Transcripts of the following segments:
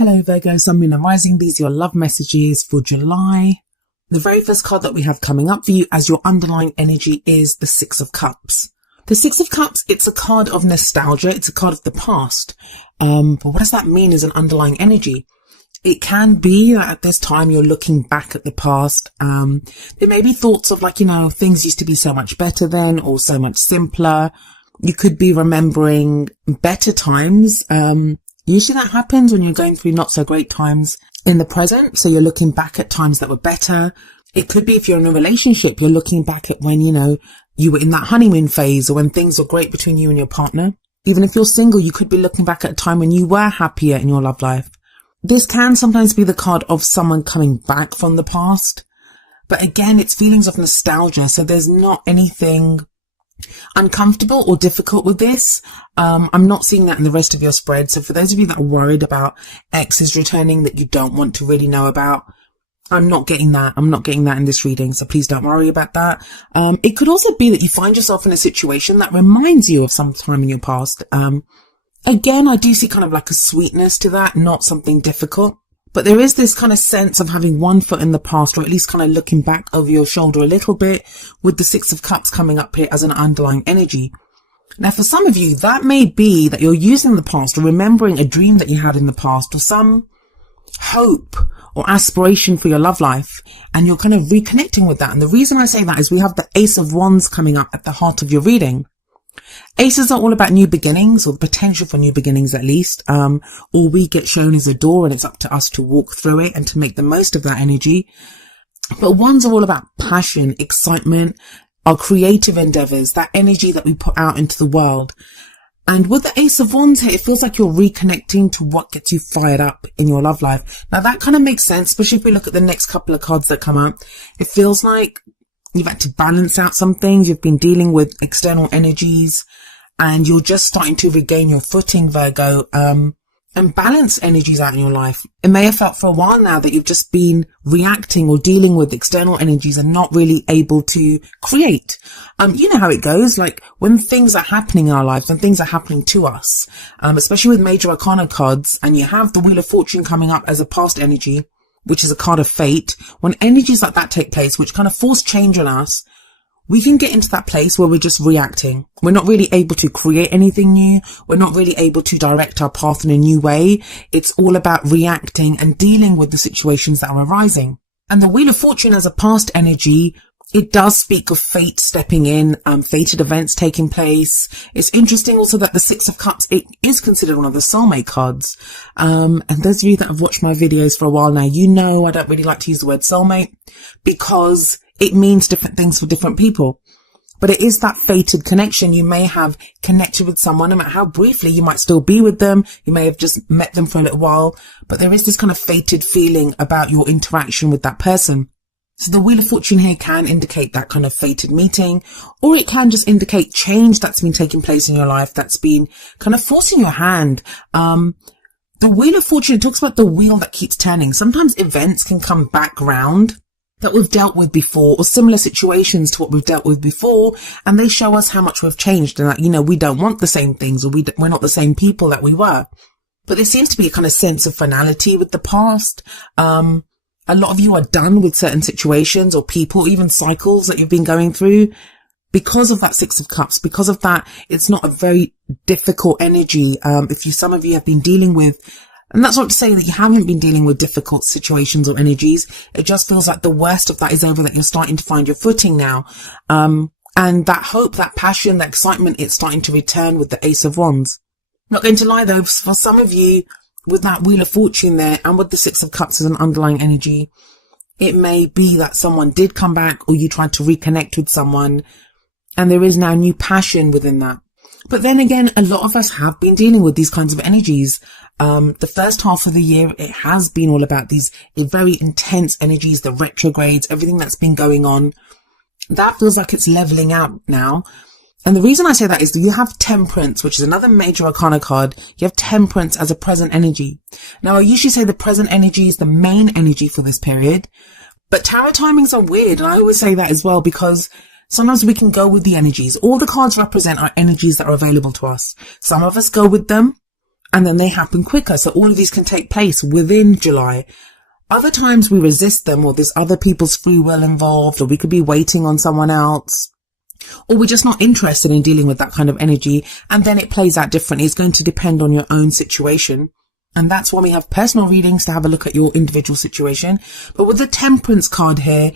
Hello Virgo, Sun, Moon and Rising. These are your love messages for July. The very first card that we have coming up for you as your underlying energy is the Six of Cups. The Six of Cups, it's a card of nostalgia. It's a card of the past. But what does that mean as an underlying energy? It can be that at this time you're looking back at the past. There may be thoughts of things used to be so much better then or so much simpler. You could be remembering better times. Usually that happens when you're going through not so great times in the present. So you're looking back at times that were better. It could be if you're in a relationship, you're looking back at when, you were in that honeymoon phase or when things were great between you and your partner. Even if you're single, you could be looking back at a time when you were happier in your love life. This can sometimes be the card of someone coming back from the past. But again, it's feelings of nostalgia. So there's not anything uncomfortable or difficult with this. I'm not seeing that in the rest of your spread. So for those of you that are worried about exes returning that you don't want to really know about, I'm not getting that. I'm not getting that in this reading. So please don't worry about that. It could also be that you find yourself in a situation that reminds you of some time in your past. Again, I do see kind of like a sweetness to that, not something difficult. But there is this kind of sense of having one foot in the past, or at least kind of looking back over your shoulder a little bit with the Six of Cups coming up here as an underlying energy. Now, for some of you, that may be that you're using the past or remembering a dream that you had in the past or some hope or aspiration for your love life, and you're kind of reconnecting with that. And the reason I say that is we have the Ace of Wands coming up at the heart of your reading. Aces are all about new beginnings, or the potential for new beginnings at least. All we get shown is a door, and it's up to us to walk through it and to make the most of that energy. But wands are all about passion, excitement, our creative endeavors, that energy that we put out into the world. And with the Ace of Wands here, it feels like you're reconnecting to what gets you fired up in your love life. Now that kind of makes sense, especially if we look at the next couple of cards that come up. It feels like you've had to balance out some things. You've been dealing with external energies and you're just starting to regain your footing, Virgo, and balance energies out in your life. It may have felt for a while now that you've just been reacting or dealing with external energies and not really able to create. You know how it goes, like when things are happening in our lives, when things are happening to us, especially with major arcana cards, and you have the Wheel of Fortune coming up as a past energy, which is a card of fate. When energies like that take place, which kind of force change on us, we can get into that place where we're just reacting. We're not really able to create anything new. We're not really able to direct our path in a new way. It's all about reacting and dealing with the situations that are arising. And the Wheel of Fortune as a past energy, it does speak of fate stepping in, fated events taking place. It's interesting also that the Six of Cups, it is considered one of the soulmate cards. And those of you that have watched my videos for a while now, you know I don't really like to use the word soulmate because it means different things for different people. But it is that fated connection. You may have connected with someone, no matter how briefly, you might still be with them. You may have just met them for a little while, but there is this kind of fated feeling about your interaction with that person. So the Wheel of Fortune here can indicate that kind of fated meeting, or it can just indicate change that's been taking place in your life that's been kind of forcing your hand. The Wheel of Fortune, it talks about the wheel that keeps turning. Sometimes events can come back round that we've dealt with before, or similar situations to what we've dealt with before, and they show us how much we've changed and that, we don't want the same things, or we're not the same people that we were. But there seems to be a kind of sense of finality with the past. A lot of you are done with certain situations or people, even cycles that you've been going through because of that Six of Cups. Because of that, it's not a very difficult energy. Some of you have been dealing with, and that's not to say that you haven't been dealing with difficult situations or energies. It just feels like the worst of that is over, that you're starting to find your footing now. And that hope, that passion, that excitement, it's starting to return with the Ace of Wands. Not going to lie though, for some of you, with that Wheel of Fortune there and with the Six of Cups as an underlying energy, it may be that someone did come back or you tried to reconnect with someone and there is now new passion within that. But then again, a lot of us have been dealing with these kinds of energies. The first half of the year, it has been all about these very intense energies, the retrogrades, everything that's been going on. That feels like it's leveling out now. And the reason I say that is that you have Temperance, which is another major arcana card. You have Temperance as a present energy. Now, I usually say the present energy is the main energy for this period, but tarot timings are weird. And I always say that as well, because sometimes we can go with the energies. All the cards represent are energies that are available to us. Some of us go with them. and then they happen quicker. So all of these can take place within July. Other times we resist them, or there's other people's free will involved, or we could be waiting on someone else, or we're just not interested in dealing with that kind of energy, and then it plays out differently. It's going to depend on your own situation. And that's why we have personal readings, to have a look at your individual situation. But with the Temperance card here,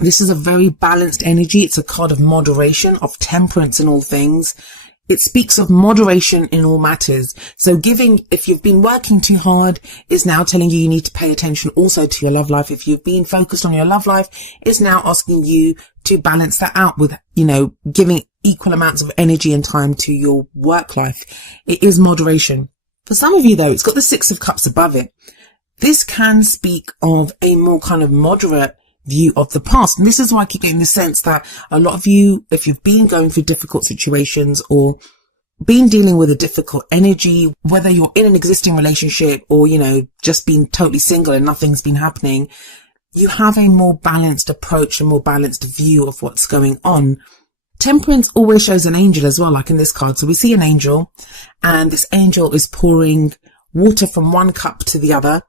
this is a very balanced energy. It's a card of moderation, of temperance in all things. It speaks of moderation in all matters. So giving, if you've been working too hard, is now telling you need to pay attention also to your love life. If you've been focused on your love life, it's now asking you to balance that out with, giving equal amounts of energy and time to your work life. It is moderation. For some of you though, it's got the Six of Cups above it. This can speak of a more kind of moderate view of the past. And this is why I keep getting the sense that a lot of you, if you've been going through difficult situations or been dealing with a difficult energy, whether you're in an existing relationship or, just being totally single and nothing's been happening, you have a more balanced approach, a more balanced view of what's going on. Temperance always shows an angel as well, like in this card. So we see an angel, and this angel is pouring water from one cup to the other.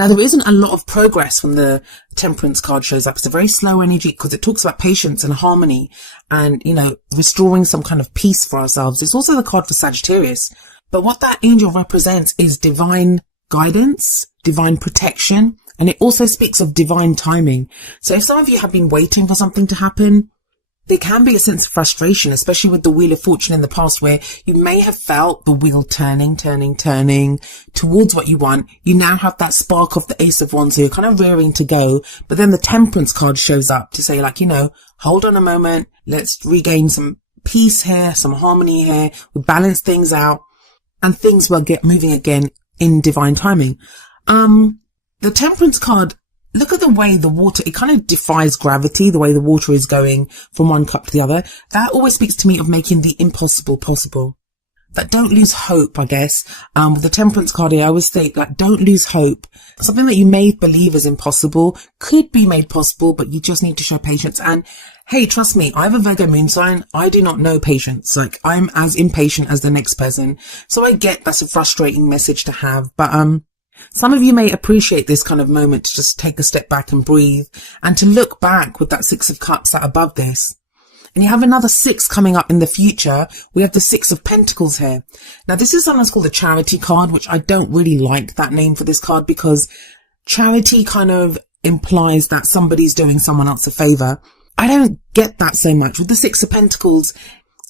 Now, there isn't a lot of progress when the Temperance card shows up. It's a very slow energy because it talks about patience and harmony and, restoring some kind of peace for ourselves. It's also the card for Sagittarius. But what that angel represents is divine guidance, divine protection, and it also speaks of divine timing. So if some of you have been waiting for something to happen, there can be a sense of frustration, especially with the Wheel of Fortune in the past, where you may have felt the wheel turning towards what you want. You now have that spark of the Ace of Wands, so you're kind of rearing to go. But then the Temperance card shows up to say, hold on a moment. Let's regain some peace here, some harmony here. We'll balance things out and things will get moving again in divine timing. The Temperance card, look at the way the water, it kind of defies gravity, the way the water is going from one cup to the other. That always speaks to me of making the impossible possible. That don't lose hope, I guess. With the Temperance card here, I always think, don't lose hope. Something that you may believe is impossible could be made possible, but you just need to show patience. And hey, trust me, I have a Virgo moon sign. I do not know patience. I'm as impatient as the next person. So I get that's a frustrating message to have, but, some of you may appreciate this kind of moment to just take a step back and breathe and to look back with that Six of Cups that above this. And you have another six coming up in the future. We have the Six of Pentacles here. Now, this is sometimes called the Charity card, which I don't really like that name for this card because charity kind of implies that somebody's doing someone else a favor. I don't get that so much. With the Six of Pentacles,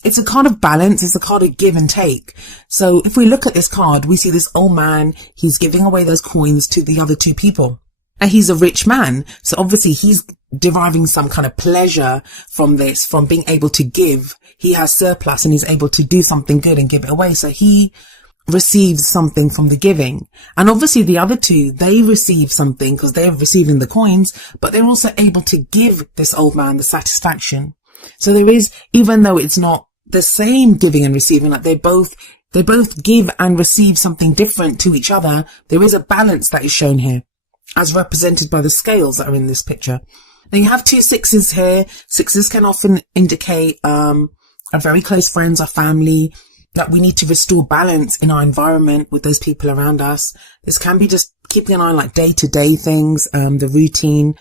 it's a card of balance. It's a card of give and take. So if we look at this card, we see this old man. He's giving away those coins to the other two people. And he's a rich man. So obviously he's deriving some kind of pleasure from this, from being able to give. He has surplus and he's able to do something good and give it away. So he receives something from the giving. And obviously the other two, they receive something because they're receiving the coins, but they're also able to give this old man the satisfaction. So there is, even though it's not the same giving and receiving, they both give and receive something different to each other. There is a balance that is shown here, as represented by the scales that are in this picture. Now you have two sixes here. Sixes can often indicate our very close friends, our family, that we need to restore balance in our environment with those people around us. This can be just keeping an eye on day-to-day things, the routine.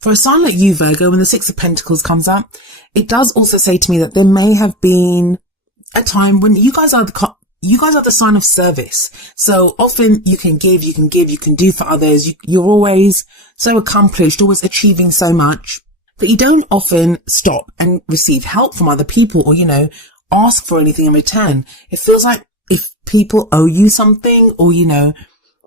For a sign like you, Virgo, when the Six of Pentacles comes up, it does also say to me that there may have been a time when you guys are the sign of service. So often you can give, you can do for others. You're always so accomplished, always achieving so much that you don't often stop and receive help from other people or, ask for anything in return. It feels like if people owe you something or,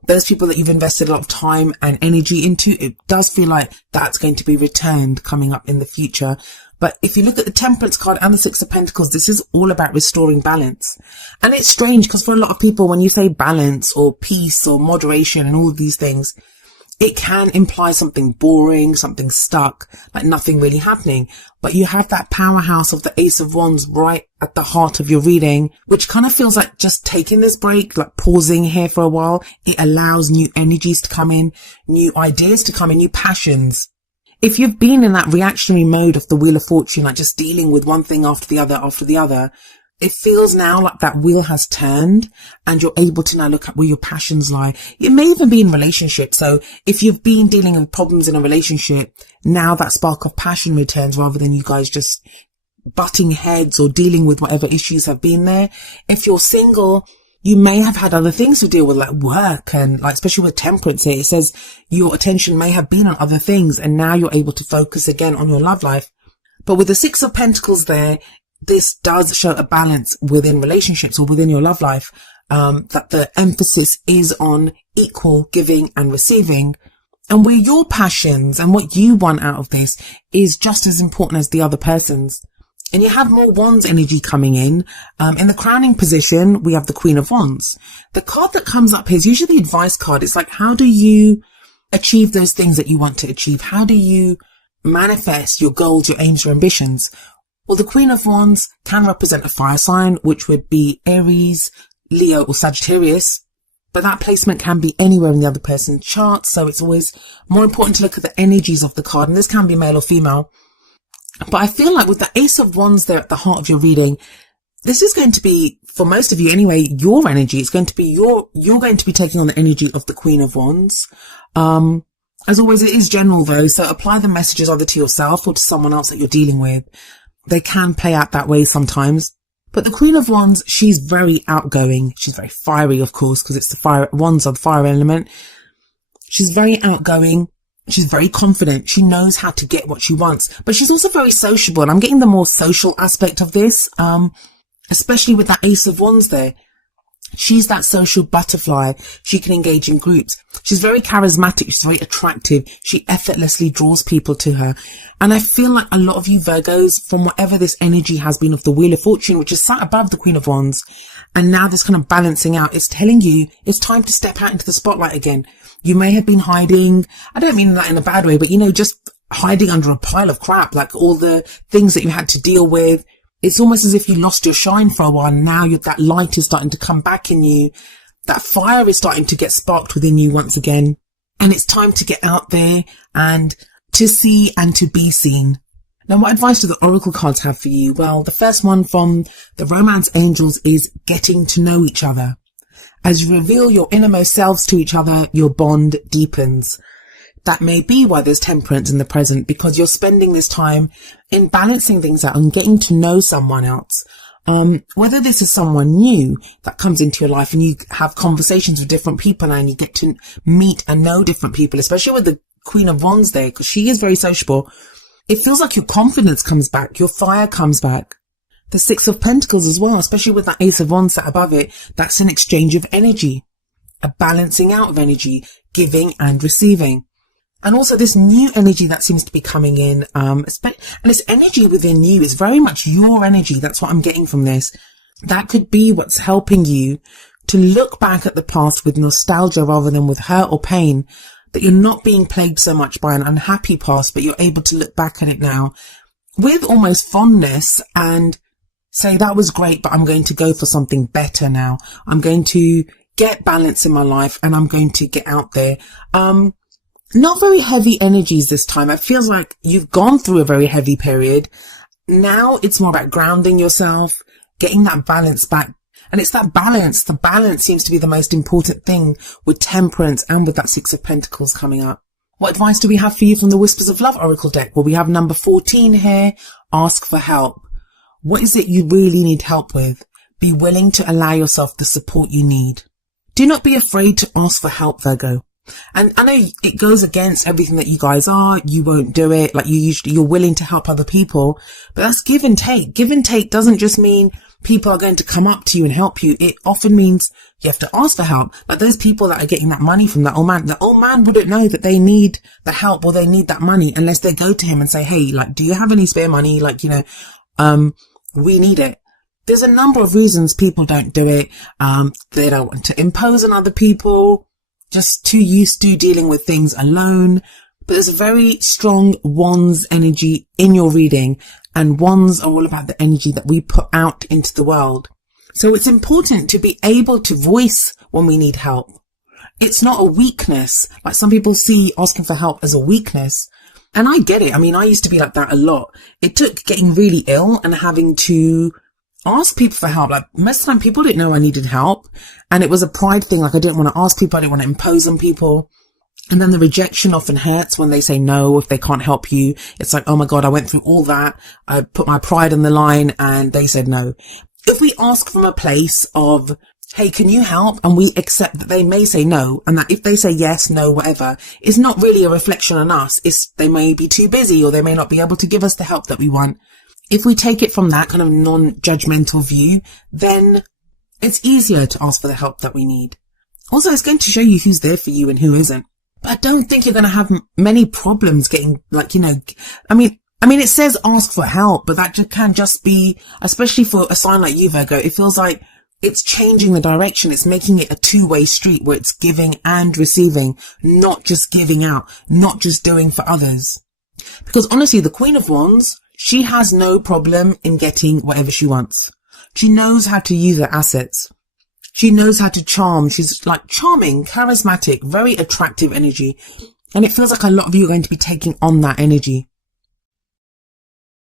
those people that you've invested a lot of time and energy into, it does feel like that's going to be returned coming up in the future. But if you look at the Temperance card and the Six of Pentacles, this is all about restoring balance. And it's strange because for a lot of people, when you say balance or peace or moderation and all of these things, it can imply something boring, something stuck, like nothing really happening. But you have that powerhouse of the Ace of Wands right at the heart of your reading, which kind of feels like just taking this break, like pausing here for a while. It allows new energies to come in, new ideas to come in, new passions. If you've been in that reactionary mode of the Wheel of Fortune, like just dealing with one thing after the other, It feels now like that wheel has turned and you're able to now look at where your passions lie. It may even be in relationships. So if you've been dealing with problems in a relationship, now that spark of passion returns rather than you guys just butting heads or dealing with whatever issues have been there. If you're single, you may have had other things to deal with, like work and like, especially with temperance here, it says your attention may have been on other things and now you're able to focus again on your love life. But with the Six of Pentacles there, this does show a balance within relationships or within your love life, that the emphasis is on equal giving and receiving, and where your passions and what you want out of this is just as important as the other person's. And you have more Wands energy coming in. In the crowning position, we have the Queen of Wands. The card that comes up here is usually the advice card. It's like, how do you achieve those things that you want to achieve? How do you manifest your goals, your aims, your ambitions? Well, the Queen of Wands can represent a fire sign, which would be Aries, Leo, or Sagittarius. But that placement can be anywhere in the other person's chart. So it's always more important to look at the energies of the card. And this can be male or female. But I feel like with the Ace of Wands there at the heart of your reading, this is going to be, for most of you anyway, your energy. It's going to be you're going to be taking on the energy of the Queen of Wands. As always, it is general though. So apply the messages either to yourself or to someone else that you're dealing with. They can play out that way sometimes. But the Queen of Wands, she's very outgoing. She's very fiery, of course, because it's the fire, Wands are the fire element. She's very outgoing. She's very confident. She knows how to get what she wants, but she's also very sociable. And I'm getting the more social aspect of this, especially with that Ace of Wands there. She's that social butterfly. She can engage in groups. She's very charismatic. She's very attractive. She effortlessly draws people to her. And I feel like a lot of you Virgos, from whatever this energy has been of the Wheel of Fortune, which is sat above the Queen of Wands, and now this kind of balancing out, it's telling you it's time to step out into the spotlight again. You may have been hiding. I don't mean that in a bad way, but just hiding under a pile of crap, like all the things that you had to deal with. It's almost as if you lost your shine for a while. Now that light is starting to come back in you. That fire is starting to get sparked within you once again. And it's time to get out there and to see and to be seen. Now, what advice do the Oracle cards have for you? Well, the first one from the Romance Angels is getting to know each other. As you reveal your innermost selves to each other, your bond deepens. That may be why there's temperance in the present, because you're spending this time in balancing things out and getting to know someone else. Whether this is someone new that comes into your life and you have conversations with different people and you get to meet and know different people, especially with the Queen of Wands there, because she is very sociable. It feels like your confidence comes back, your fire comes back. The Six of Pentacles as well, especially with that Ace of Wands sat above it, that's an exchange of energy, a balancing out of energy, giving and receiving. And also this new energy that seems to be coming in, and this energy within you is very much your energy. That's what I'm getting from this. That could be what's helping you to look back at the past with nostalgia rather than with hurt or pain, that you're not being plagued so much by an unhappy past, but you're able to look back at it now with almost fondness and say, that was great, but I'm going to go for something better now. I'm going to get balance in my life and I'm going to get out there. Not very heavy energies this time. It feels like you've gone through a very heavy period. Now it's more about grounding yourself, getting that balance back. And it's that balance. The balance seems to be the most important thing with temperance and with that Six of Pentacles coming up. What advice do we have for you from the Whispers of Love Oracle deck? Well, we have number 14 here. Ask for help. What is it you really need help with? Be willing to allow yourself the support you need. Do not be afraid to ask for help, Virgo. And I know it goes against everything that you guys are. You won't do it. Like you're willing to help other people, but that's give and take. Give and take doesn't just mean people are going to come up to you and help you. It often means you have to ask for help. Like those people that are getting that money from that old man, the old man wouldn't know that they need the help or they need that money unless they go to him and say, hey, like, do you have any spare money? Like, we need it. There's a number of reasons people don't do it. They don't want to impose on other people. Just too used to dealing with things alone. But there's a very strong Wands energy in your reading, and Wands are all about the energy that we put out into the world. So it's important to be able to voice when we need help. It's not a weakness. Like some people see asking for help as a weakness. And I get it. I mean, I used to be like that a lot. It took getting really ill and having to ask people for help. Like most of the time people didn't know I needed help, and it was a pride thing. Like I didn't want to ask people. I didn't want to impose on people. And then the rejection often hurts when they say no, if they can't help you. It's like, oh my God, I went through all that. I put my pride on the line and they said no. If we ask from a place of, hey, can you help? And we accept that they may say no, and that if they say yes, no, whatever, it's not really a reflection on us. It's they may be too busy, or they may not be able to give us the help that we want. If we take it from that kind of non-judgmental view, then it's easier to ask for the help that we need. Also, it's going to show you who's there for you and who isn't. But I don't think you're going to have many problems getting, like, you know, I mean, it says ask for help, but that can just be, especially for a sign like you, Virgo, it feels like it's changing the direction. It's making it a two-way street where it's giving and receiving, not just giving out, not just doing for others. Because honestly, the Queen of Wands, she has no problem in getting whatever she wants. She knows how to use her assets. She knows how to charm. She's like charming, charismatic, very attractive energy. And it feels like a lot of you are going to be taking on that energy.